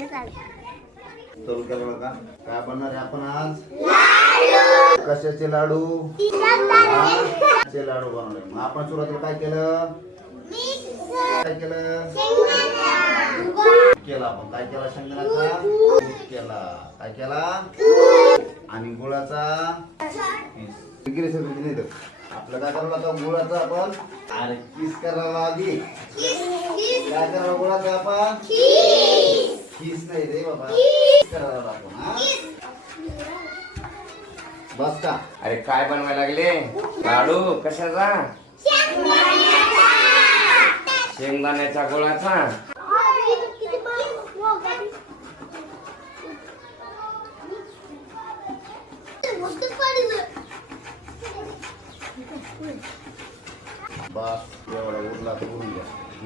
तळून केलं बघा. काय बनणार आहे आपण आज? कशाचे लाडू? चे लाडू बनवले. मग आपण सुरुवातीला काय केलं? काय केलं? केला आपण काय केला? शेंगदाण्याचा कूट केला. काय केला? आणि गुळाचा आपलं काय करावं आता? गुळाचा आपण अरे किस करायला आधी काय करावं? गुळाचा आपण खीस नाही रे बाबा, करायला आपण. हा बस का? अरे काय बनवायला लागले? लाडू कशाचा? शेंगदाण्याच्या गुळाचा. बस एवढा उरला करून घ्या.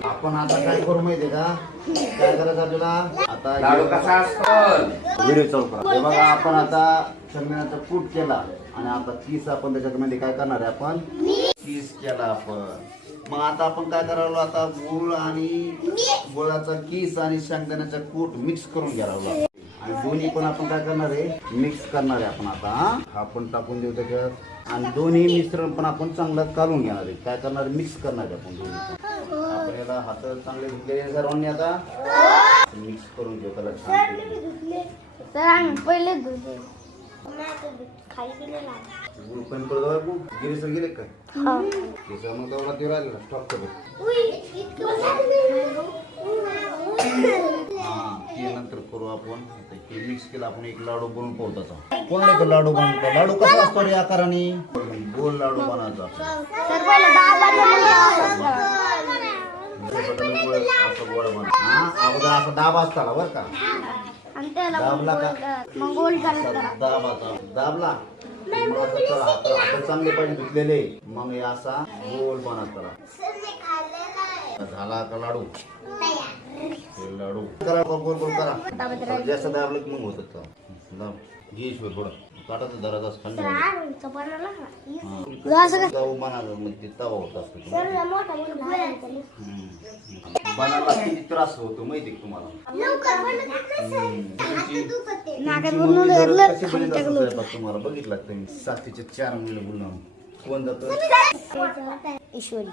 आपण आता काय करू माहितीये का? काय करायचं आपल्याला आता? लाडू कसा असतो? व्हिडिओ चालू करा. हे बघा, आपण आता शेंगदाण्याचा कूट केला आणि आता किस आपण त्याच्यामध्ये काय करणार आहे? आपण किस केला आपण. मग आता आपण काय करावं? आता गुळ आणि गुळाचा किस आणि शेंगदाण्याचा कूट मिक्स करून घ्यावं आणि दोन्ही पण आपण काय करणार आहे? मिक्स करणार आहे आपण आता. हा आपण टाकून देऊ त्याच्यात आणि दोन्ही मिश्रण पण आपण चांगलं काढून घेणार आहे. काय करणार? मिक्स करणार आहे आपण दोन्ही. आपण याला हात चांगले धुतले सर्वांनी. आता मिक्स करून घेऊ त्याला छान. गुळ पण पडतो गिरीसर गेले काय? मग तेवढा ते राहिलेला स्टॉप करू. ते नंतर करू आपण. हे मिक्स केलं आपण. एक लाडू बनवून पाहू त्याचा. कोणता लाडू बनवतो? लाडू कसा असतो रे आकाराने? गोल लाडू बनवायचा. असं गोळ बनव. अगोदर असा दाबा असताना बरं का? दाबला का? दाबाचा दाबला हात चांगले पाहिजे धुतलेले. मग हे असा गोल बनत झाला का लाडू? लाडू करा गोल गोल करा. जास्त दाबलं की मग होत. घे शिवाय थोडं काटाचं दराचा जाऊ बनाला मग ते तवा होत असतो. बनायला किती त्रास होतो माहिती का तुम्हाला? तुम्हाला बघितलं तुम्ही 7 ते 4 मुलं बोलणं कोण जातं? ईश्वरी.